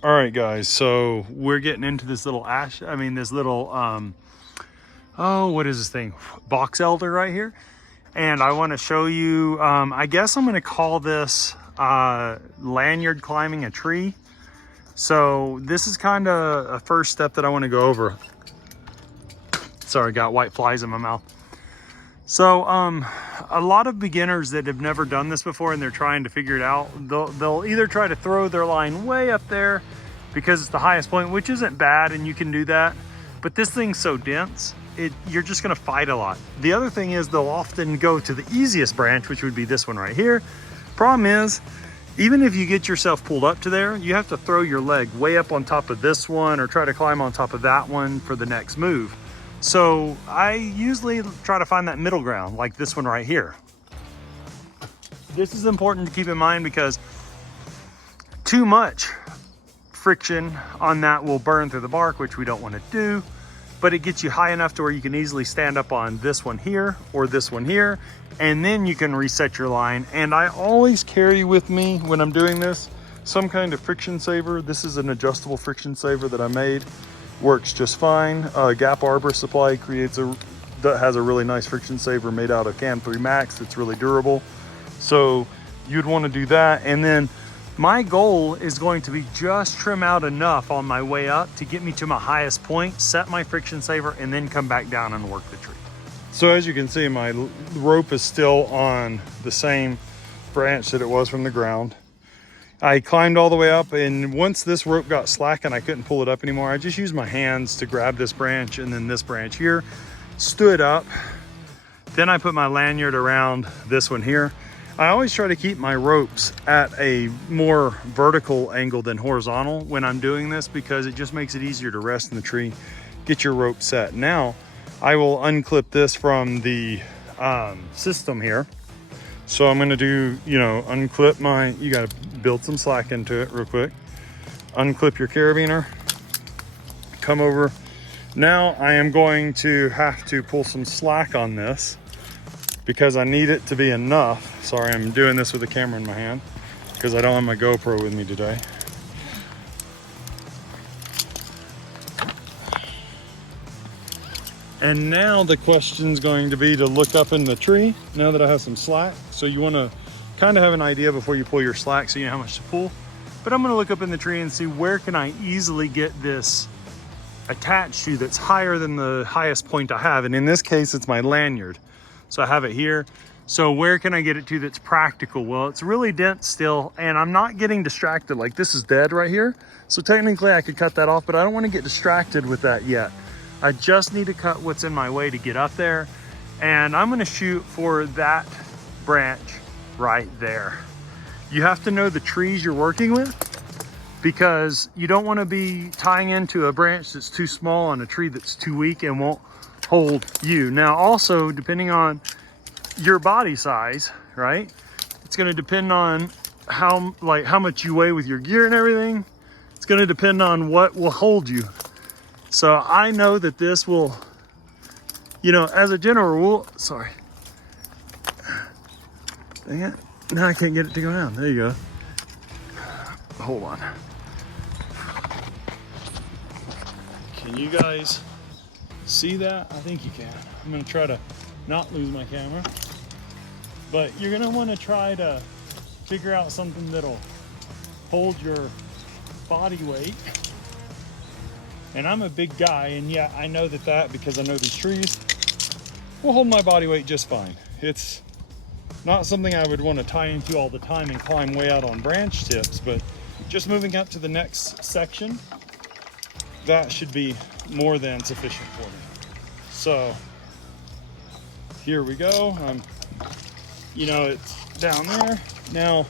All right, guys, so we're getting into this little this little, oh, what is this thing? Box elder right here. And I want to show you, I guess I'm going to call this lanyard climbing a tree. So this is kind of a first step that I want to go over. Sorry, I got white flies in my mouth. So a lot of beginners that have never done this before and they're trying to figure it out, they'll either try to throw their line way up there because it's the highest point, which isn't bad and you can do that, but this thing's so dense, you're just gonna fight a lot. The other thing is they'll often go to the easiest branch, which would be this one right here. Problem is, even if you get yourself pulled up to there, you have to throw your leg way up on top of this one or try to climb on top of that one for the next move. So I usually try to find that middle ground, like this one right here. This is important to keep in mind because too much friction on that will burn through the bark, which we don't want to do, but it gets you high enough to where you can easily stand up on this one here or this one here, and then you can reset your line. And I always carry with me when I'm doing this some kind of friction saver. This is an adjustable friction saver that I made. Works just fine. Gap Arbor Supply has a really nice friction saver made out of Cam 3 Max that's really durable. So you'd want to do that. And then my goal is going to be just trim out enough on my way up to get me to my highest point, set my friction saver, and then come back down and work the tree. So as you can see, my rope is still on the same branch that it was from the ground. I climbed all the way up, and once this rope got slack and I couldn't pull it up anymore, I just used my hands to grab this branch and then this branch here, stood up. Then I put my lanyard around this one here. I always try to keep my ropes at a more vertical angle than horizontal when I'm doing this because it just makes it easier to rest in the tree, get your rope set. Now, I will unclip this from the system here. So I'm gonna do, unclip you gotta build some slack into it real quick. Unclip your carabiner, come over. Now I am going to have to pull some slack on this because I need it to be enough. Sorry, I'm doing this with the camera in my hand because I don't have my GoPro with me today. And now the question's going to be to look up in the tree now that I have some slack. So you want to kind of have an idea before you pull your slack so you know how much to pull. But I'm going to look up in the tree and see where can I easily get this attached to that's higher than the highest point I have. And in this case, it's my lanyard. So I have it here. So where can I get it to that's practical? Well, it's really dense still, and I'm not getting distracted. Like this is dead right here. So technically I could cut that off, but I don't want to get distracted with that yet. I just need to cut what's in my way to get up there. And I'm gonna shoot for that branch right there. You have to know the trees you're working with because you don't wanna be tying into a branch that's too small on a tree that's too weak and won't hold you. Now also, depending on your body size, right? It's gonna depend on how much you weigh with your gear and everything. It's gonna depend on what will hold you. So I know that this will, as a general rule, sorry. Dang it. Now I can't get it to go down. There you go. Hold on. Can you guys see that? I think you can. I'm gonna try to not lose my camera. But you're gonna wanna try to figure out something that'll hold your body weight. And I'm a big guy, and yeah, I know that because I know these trees will hold my body weight just fine. It's not something I would want to tie into all the time and climb way out on branch tips, but just moving up to the next section, that should be more than sufficient for me. So here we go. It's down there. Now,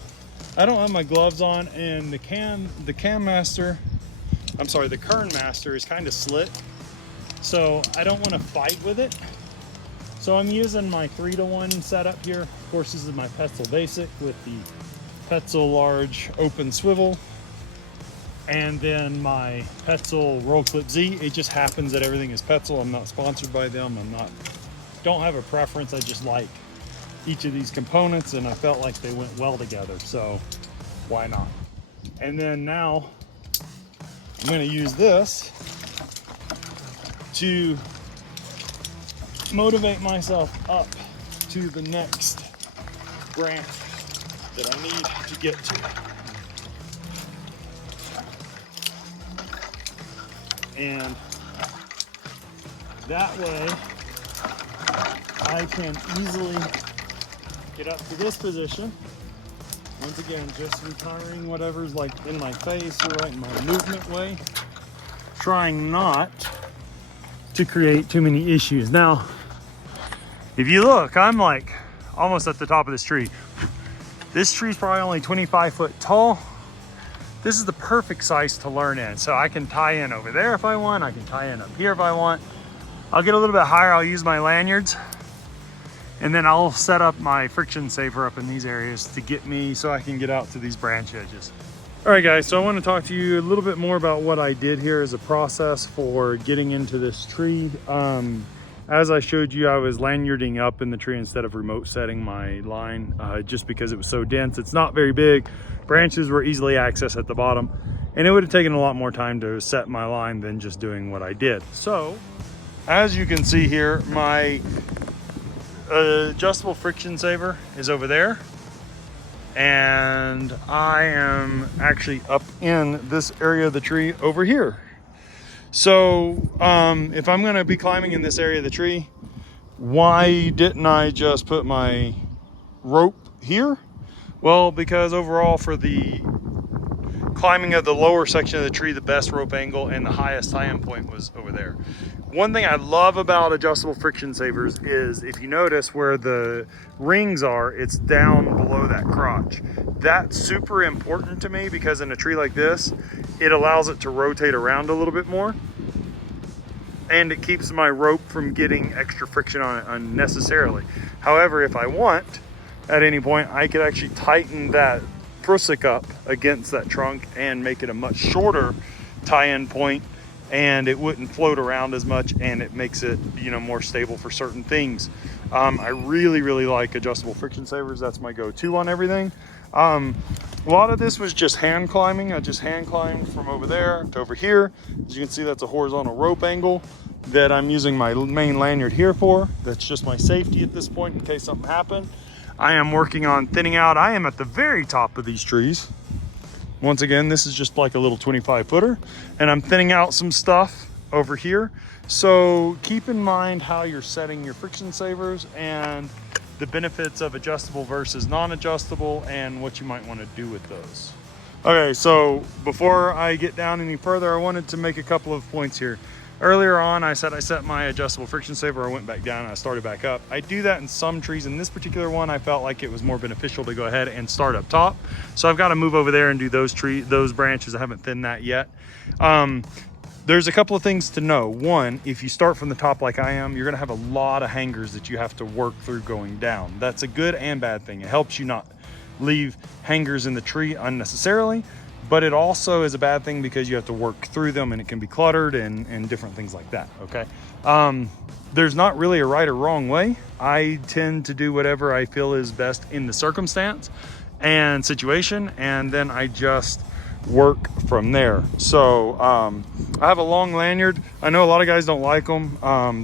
I don't have my gloves on, and the Kern Master is kind of slick, so I don't want to fight with it. So I'm using my 3-to-1 setup here. Of course, this is my Petzl Basic with the Petzl Large Open Swivel, and then my Petzl Roll Clip Z. It just happens that everything is Petzl. I'm not sponsored by them. Don't have a preference. I just like each of these components, and I felt like they went well together, so why not? And then now I'm going to use this to motivate myself up to the next branch that I need to get to. And that way I can easily get up to this position. Once again, just retiring whatever's like in my face or right in my movement way. Trying not to create too many issues. Now, if you look, I'm like almost at the top of this tree. This tree's probably only 25 foot tall. This is the perfect size to learn in. So I can tie in over there if I want. I can tie in up here if I want. I'll get a little bit higher. I'll use my lanyards. And then I'll set up my friction saver up in these areas to get me so I can get out to these branch edges. All right, guys, so I want to talk to you a little bit more about what I did here as a process for getting into this tree. As I showed you, I was lanyarding up in the tree instead of remote setting my line just because it was so dense. It's not very big. Branches were easily accessed at the bottom, and it would have taken a lot more time to set my line than just doing what I did. So, as you can see here, my adjustable friction saver is over there, and I am actually up in this area of the tree over here. So if I'm going to be climbing in this area of the tree, why didn't I just put my rope here? Well, because overall for the climbing of the lower section of the tree, the best rope angle and the highest tie-in point was over there. One thing I love about adjustable friction savers is if you notice where the rings are, it's down below that crotch. That's super important to me because in a tree like this, it allows it to rotate around a little bit more, and it keeps my rope from getting extra friction on it unnecessarily. However, if I want, at any point, I could actually tighten that prusik up against that trunk and make it a much shorter tie-in point, and it wouldn't float around as much, and it makes it, you know, more stable for certain things. I really like adjustable friction savers. That's my go-to on everything. A lot of this was just hand climbing. I just hand climbed from over there to over here. As you can see, that's a horizontal rope angle that I'm using my main lanyard here for. That's just my safety at this point in case something happened. I am working on thinning out. I am at the very top of these trees. Once again, this is just like a little 25 footer, and I'm thinning out some stuff over here. So keep in mind how you're setting your friction savers and the benefits of adjustable versus non-adjustable and what you might want to do with those. Okay, so before I get down any further, I wanted to make a couple of points here. Earlier on, I said I set my adjustable friction saver, I went back down and I started back up. I do that in some trees. In this particular one, I felt like it was more beneficial to go ahead and start up top. So I've got to move over there and do those branches. I haven't thinned that yet. There's a couple of things to know. One, if you start from the top like I am, you're gonna have a lot of hangers that you have to work through going down. That's a good and bad thing. It helps you not leave hangers in the tree unnecessarily, but it also is a bad thing because you have to work through them and it can be cluttered and different things like that, okay? There's not really a right or wrong way. I tend to do whatever I feel is best in the circumstance and situation, and then I just work from there. So I have a long lanyard. I know a lot of guys don't like them.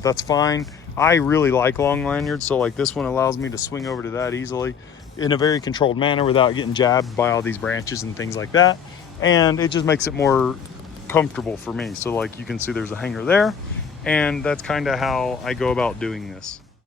That's fine. I really like long lanyards, so like this one allows me to swing over to that easily in a very controlled manner without getting jabbed by all these branches and things like that, and it just makes it more comfortable for me. So like you can see there's a hanger there, and that's kind of how I go about doing this.